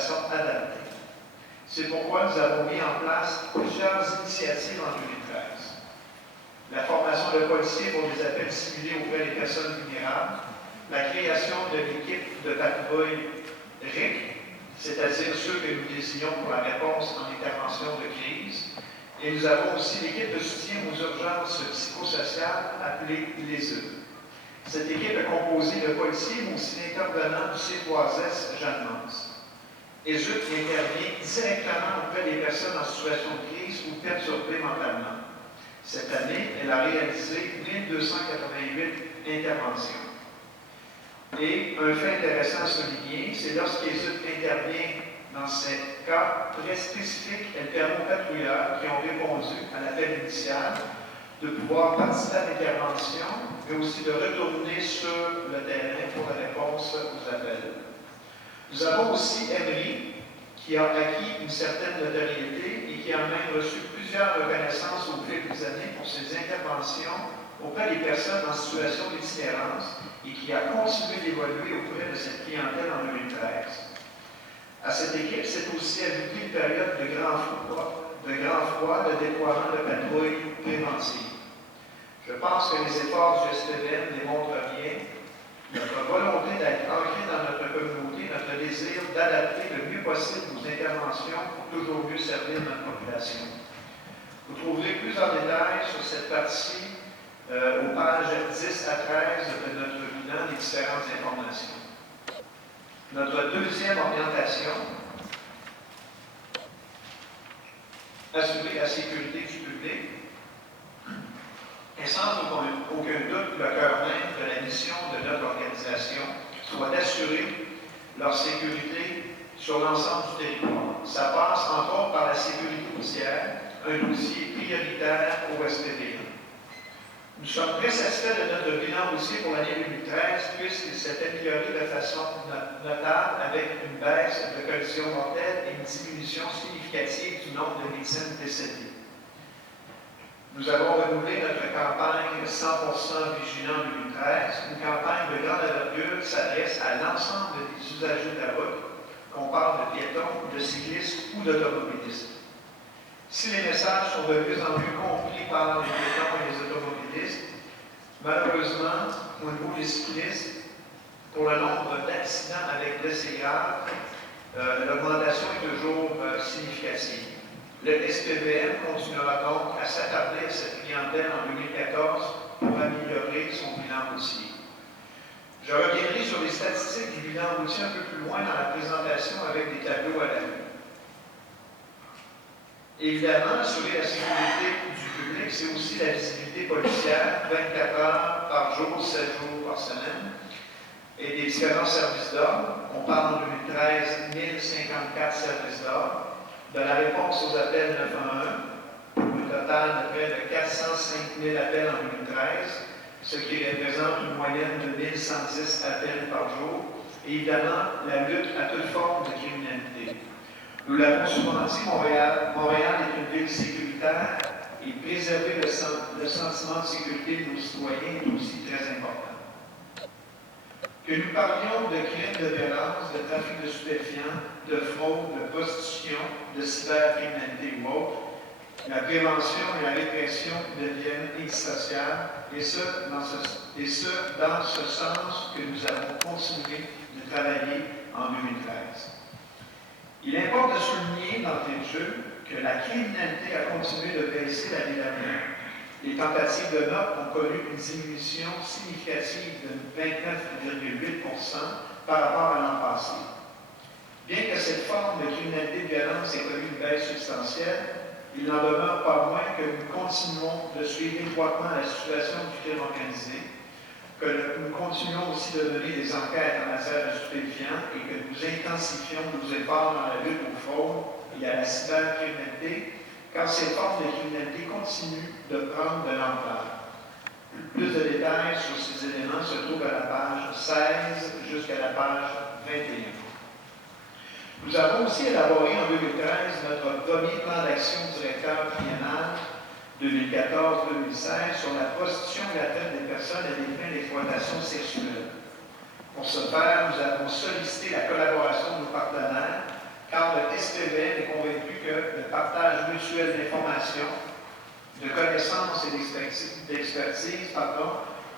façon adaptée. C'est pourquoi nous avons mis en place plusieurs initiatives en 2013. La formation de policiers pour des appels simulés auprès des personnes vulnérables, la création de l'équipe de patrouille RIC, c'est-à-dire ceux que nous désignons pour la réponse en intervention de crise, et nous avons aussi l'équipe de soutien aux urgences psychosociales appelée l'ESE. Cette équipe est composée de policiers, mais aussi d'intervenants du C3S Jeanne-Mance. ESE intervient directement auprès des personnes en situation de crise ou perturbées mentalement. Cette année, elle a réalisé 1288 interventions. Et un fait intéressant à souligner, c'est lorsqu'ESE intervient dans ces cas très spécifiques, elle permet aux patrouilleurs qui ont répondu à l'appel initial de pouvoir participer à l'intervention, mais aussi de retourner sur le terrain pour la réponse aux appels. Nous avons aussi Emery, qui a acquis une certaine notoriété et qui a même reçu plusieurs reconnaissances au fil des années pour ses interventions auprès des personnes en situation d'itinérance et qui a continué d'évoluer auprès de cette clientèle en 2013. À cette équipe s'est aussi ajoutée une période de grand froid, de déploiement de patrouilles préventives. Je pense que les efforts du SPVM démontrent bien notre volonté d'être ancré dans notre communauté, notre désir d'adapter le mieux possible nos interventions pour toujours mieux servir notre population. Vous trouverez plus en détail sur cette partie aux pages 10 à 13 de notre bilan les différentes informations. Notre deuxième orientation, assurer la sécurité du public, est sans aucun doute le cœur même de la mission de notre organisation, soit d'assurer leur sécurité sur l'ensemble du territoire. Ça passe entre autres par la sécurité routière, un dossier prioritaire au SPVM. Nous sommes très satisfaits de notre bilan aussi pour l'année 2013, puisqu'il s'est amélioré de façon notable avec une baisse de collisions mortelles et une diminution significative du nombre de victimes décédées. Nous avons renouvelé notre campagne 100% Vigilant 2013, une campagne de grande envergure qui s'adresse à l'ensemble des usagers de la route, qu'on parle de piétons, de cyclistes ou d'automobilistes. Si les messages sont de plus en plus compris par les piétons et les automobilistes, malheureusement, au niveau des cyclistes, pour le nombre d'accidents avec blessés graves, l'augmentation est toujours significative. Le SPVM continuera donc à s'attarder à cette clientèle en 2014 pour améliorer son bilan routier. Je reviendrai sur les statistiques du bilan routier un peu plus loin dans la présentation avec des tableaux à l'appui. Évidemment, assurer la sécurité du public, c'est aussi la visibilité policière, 24 heures par jour, 7 jours par semaine, et des différents services d'ordre. On parle en 2013 1054 services d'ordre, de la réponse aux appels 911, un total de près de 405 000 appels en 2013, ce qui représente une moyenne de 1110 appels par jour, et évidemment la lutte à toute forme de criminalité. Nous l'avons souvent dit, Montréal est une ville sécuritaire et préserver le sentiment de sécurité de nos citoyens est aussi très important. Que nous parlions de crimes de violence, de trafic de stupéfiants, de fraude, de prostitution, de cybercriminalité ou autre, la prévention et la répression deviennent indissociables, et ce, dans ce sens que nous avons continué de travailler en 2013. Il importe de souligner d'entrée de jeu que la criminalité a continué de baisser l'année dernière. Les tentatives de meurtre ont connu une diminution significative de 29,8% par rapport à l'an passé. Bien que cette forme de criminalité de violence ait connu une baisse substantielle, il n'en demeure pas moins que nous continuons de suivre étroitement la situation du crime organisé, que nous continuons aussi de mener des enquêtes en matière de stupéfiants et que nous intensifions nos efforts dans la lutte aux fraudes et à la cybercriminalité, car ces formes de criminalité continuent de prendre de l'ampleur. Plus de détails sur ces éléments se trouvent à la page 16 jusqu'à la page 21. Nous avons aussi élaboré en 2013 notre premier plan d'action directeur triennal 2014-2016 sur la prostitution et la traite des personnes à des fins d'exploitation sexuelle. Pour ce faire, nous avons sollicité la collaboration de nos partenaires mutuelle d'information, de connaissances et d'expertise,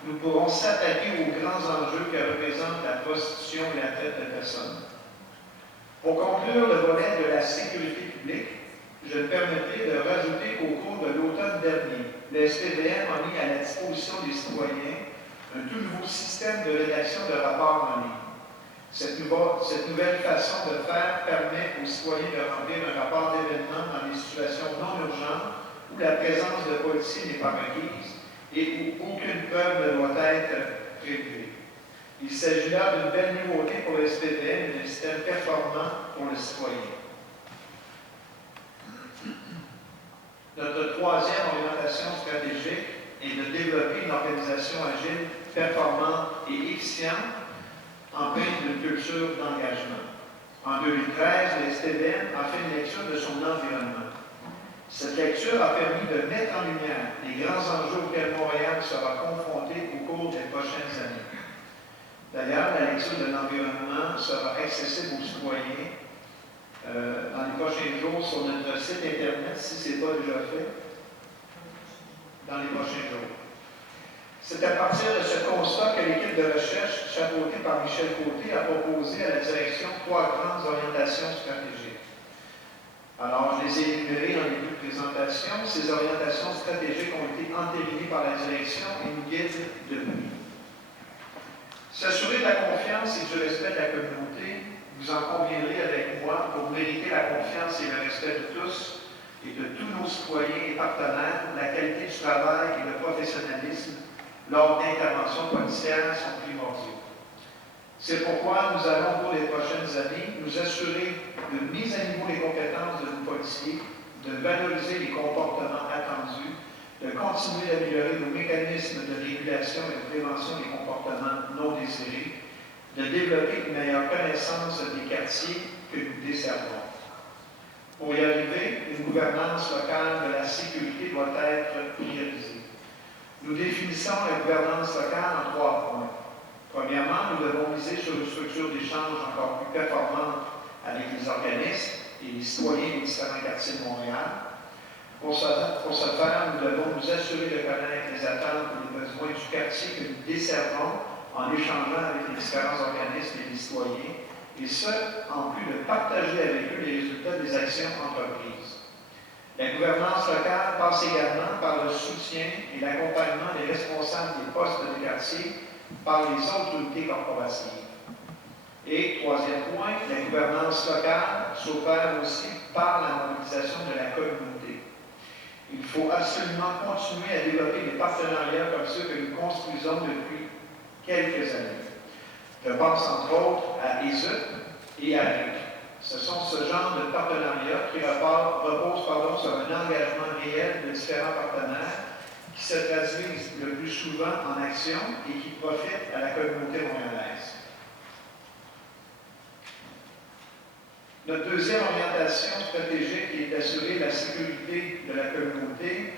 nous pourrons s'attaquer aux grands enjeux que représentent la prostitution et la traite de personnes. Pour conclure le volet de la sécurité publique, je me permettrai de rajouter qu'au cours de l'automne dernier, le SPVM a mis à la disposition des citoyens un tout nouveau système de rédaction de rapports en ligne. Cette nouvelle façon de faire permet aux citoyens de remplir un rapport d'événement dans des situations non urgentes où la présence de policiers n'est pas requise et où aucune preuve ne doit être prélevée. Il s'agit là d'une belle nouveauté pour le SPVM et d'un système performant pour le citoyen. Notre troisième orientation stratégique est de développer une organisation agile, performante et efficiente, empreinte d'une culture d'engagement. En 2013, le SPVM a fait une lecture de son environnement. Cette lecture a permis de mettre en lumière les grands enjeux auxquels Montréal sera confronté au cours des prochaines années. D'ailleurs, la lecture de l'environnement sera accessible aux citoyens dans les prochains jours sur notre site Internet, si ce n'est pas déjà fait, dans les prochains jours. C'est à partir de ce constat que l'équipe de recherche, chapeautée par Michel Côté, a proposé à la direction 3 grandes orientations stratégiques. Alors, je les ai énumérées dans les deux présentations. Ces orientations stratégiques ont été entérinées par la direction et nous guident depuis. S'assurer de la confiance et du respect de la communauté, vous en conviendrez avec moi, pour mériter la confiance et le respect de tous et de tous nos citoyens et partenaires, la qualité du travail et le professionnalisme lors d'interventions policières sont primordiaux. C'est pourquoi nous allons, pour les prochaines années, nous assurer de mise à niveau des compétences de nos policiers, de valoriser les comportements attendus, de continuer d'améliorer nos mécanismes de régulation et de prévention des comportements non désirés, de développer une meilleure connaissance des quartiers que nous desservons. Pour y arriver, une gouvernance locale de la sécurité doit être priorisée. Nous définissons la gouvernance locale en 3 points. Premièrement, nous devons miser sur une structure d'échange encore plus performante avec les organismes et les citoyens des différents quartiers de Montréal. Pour ce faire, nous devons nous assurer de connaître les attentes et les besoins du quartier que nous desservons en échangeant avec les différents organismes et les citoyens, et ce, en plus de partager avec eux les résultats des actions entreprises. La gouvernance locale passe également par le soutien et l'accompagnement des responsables des postes de quartier par les autorités corporatives. Et, troisième point, la gouvernance locale s'opère aussi par la mobilisation de la communauté. Il faut absolument continuer à développer des partenariats comme ceux que nous construisons depuis quelques années. Je pense entre autres à ESUP et à RIC. Ce sont ce genre de partenariats qui reposent sur un engagement réel de différents partenaires qui se traduisent le plus souvent en action et qui profitent à la communauté montréalaise. Notre deuxième orientation stratégique est d'assurer la sécurité de la communauté.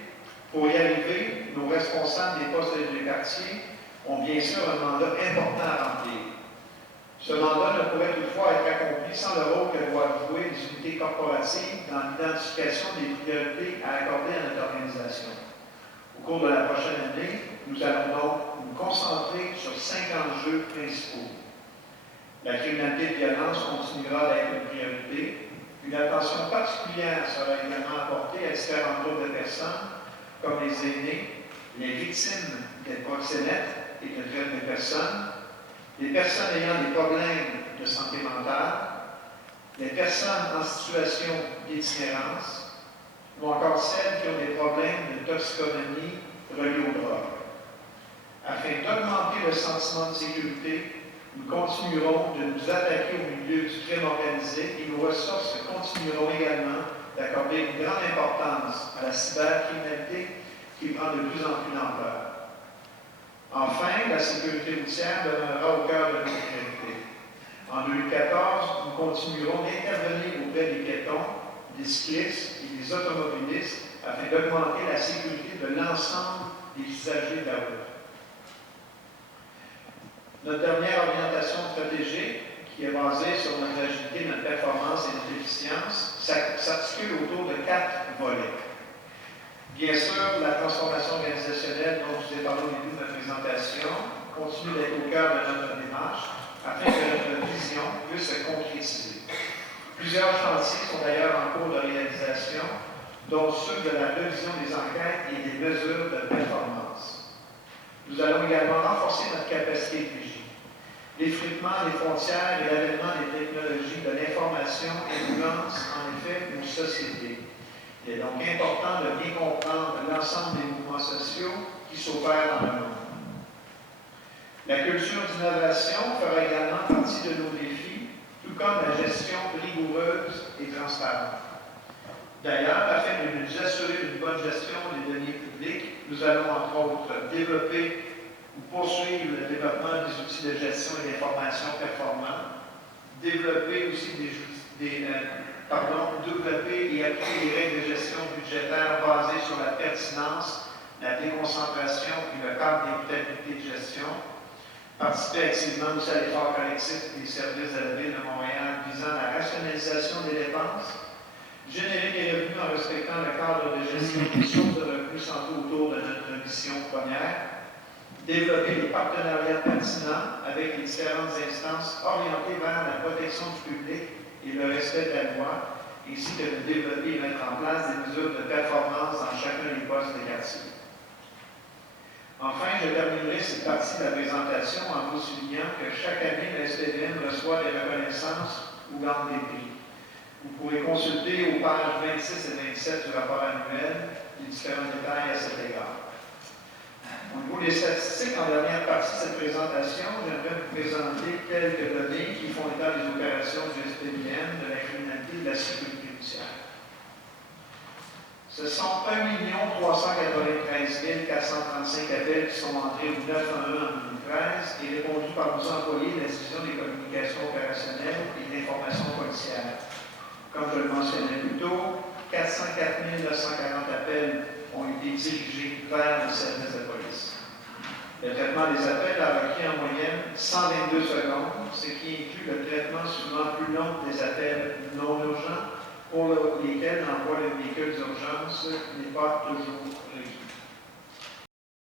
Pour y arriver, nos responsables des postes de quartier ont bien sûr un mandat important à remplir. Ce mandat ne pourrait toutefois être accompli sans le rôle que doivent jouer les unités corporatives dans l'identification des priorités à accorder à notre organisation. Au cours de la prochaine année, nous allons donc nous concentrer sur 5 enjeux principaux. La criminalité de violence continuera d'être une priorité. Une attention particulière sera également apportée à différents groupes de personnes, comme les aînés, les victimes des proxénètes et de traite de personnes, les personnes ayant des problèmes de santé mentale, les personnes en situation d'itinérance, ou encore celles qui ont des problèmes de toxicomanie reliés aux drogues. Afin d'augmenter le sentiment de sécurité, nous continuerons de nous attaquer au milieu du crime organisé et nos ressources continueront également d'accorder une grande importance à la cybercriminalité qui prend de plus en plus d'ampleur. Enfin, la sécurité routière demeurera au cœur de nos priorités. En 2014, nous continuerons d'intervenir auprès des piétons, des cyclistes et des automobilistes afin d'augmenter la sécurité de l'ensemble des usagers de la route. Notre dernière orientation stratégique, qui est basée sur notre agilité, notre performance et notre efficience, s'articule autour de 4 volets. Bien sûr, la transformation organisationnelle dont je vous ai parlé au début de ma présentation continue d'être au cœur de notre démarche afin que notre vision puisse se concrétiser. Plusieurs chantiers sont d'ailleurs en cours de réalisation, dont ceux de la révision des enquêtes et des mesures de performance. Nous allons également renforcer notre capacité de vigie. L'effritement des frontières et l'avènement des technologies de l'information influencent en effet nos sociétés. Il est donc important de bien comprendre l'ensemble des mouvements sociaux qui s'opèrent dans le monde. La culture d'innovation fera également partie de nos défis, tout comme la gestion rigoureuse et transparente. D'ailleurs, afin de nous assurer d'une bonne gestion des deniers publics, nous allons entre autres développer ou poursuivre le développement des outils de gestion et d'information performants, développer aussi développer et appliquer des règles de gestion budgétaire basées sur la pertinence, la déconcentration et le cadre d'imputabilité de gestion, participer activement aussi à l'effort collectif des services de la Ville de Montréal visant la rationalisation des dépenses, générer des revenus en respectant le cadre de gestion des sources de revenus centrés autour de notre mission première, développer des partenariats pertinents avec les différentes instances orientées vers la protection du public et le respect de la loi, ainsi que de développer et mettre en place des mesures de performance dans chacun des postes de quartier. Enfin, je terminerai cette partie de la présentation en vous soulignant que chaque année, le SPVM reçoit des reconnaissances ou gagne des prix. Vous pourrez consulter aux pages 26 et 27 du rapport annuel les différents détails à cet égard. Au niveau des statistiques, en dernière partie de cette présentation, j'aimerais vous présenter quelques données qui font état des opérations du SPVM, de la criminalité et de la sécurité routière. Ce sont 1 393 435 appels qui sont entrés au 911 en 2013 et répondus par nos employés de la division des communications opérationnelles et de l'information policière. Comme je le mentionnais plus tôt, 404 940 appels ont été dirigés vers le service de police. Le traitement des appels a requis en moyenne 122 secondes, ce qui inclut le traitement souvent plus long des appels non urgents pour lesquels l'envoi de véhicules d'urgence n'est pas toujours régulier.